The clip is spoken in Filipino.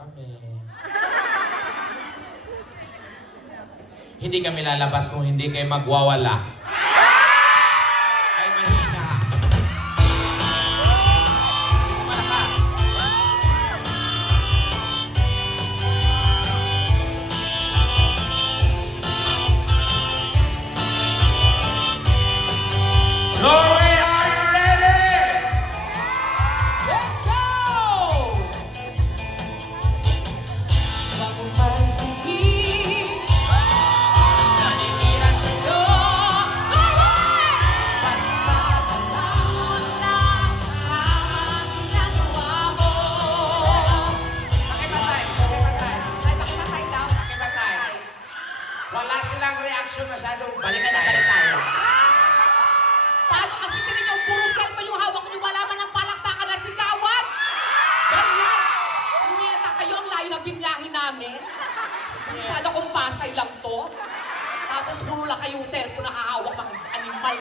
kami. Hindi kami lalabas kung hindi kayo magwawala. Ay, mahina. Malakas. Norway, are you ready? Let's go! Bago pansinin ang naninira sa'yo, Norway! Basta tandaan mo lang ang ginagawa mo. Pakipatay. Ay, pakipatay daw. Pakipatay. Wala silang reaction masyadong. Balikan tayo. Paano kasi tingin niyo, puro cellphone yung hawak niyo, wala man ang palakpakan at sigawan? Ganyan! Punyeta kayo, ang layo ng binyahin namin. Hindi sana kung Pasay lang to. Tapos puro lang kayong cellphone na hahawak ng animal.